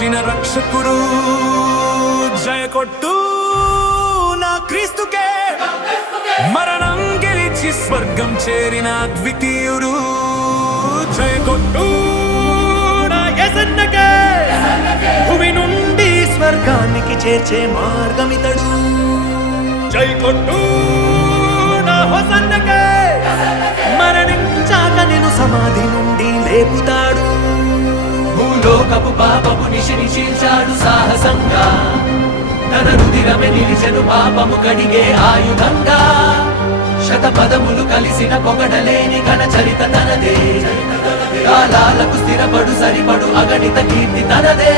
వచ్చిన రక్షకుడు జయ కొట్టు నా క్రీస్తుకే మరణం గెలిచి స్వర్గం చేరిన ద్వితీయుడు జయ కొట్టు నా యేసన్నకే భూమి నుండి స్వర్గానికి చేర్చే మార్గమితడు జై కొట్టు నా హోసన్నకే మరణించాక నిన్ను సమాధి నుండి లేపుతాడు భూలోకపు పాపము నిశిని చీల్చాడు సాహసంగా తన రుధిరమే నిలిచెను పాపము కడిగే ఆయుధంగా శతపదములు కలిసిన పొగడలేని ఘన చరిత తనదే కాలాలకు స్థిరపడు సరిపడు అగణిత కీర్తి తనదే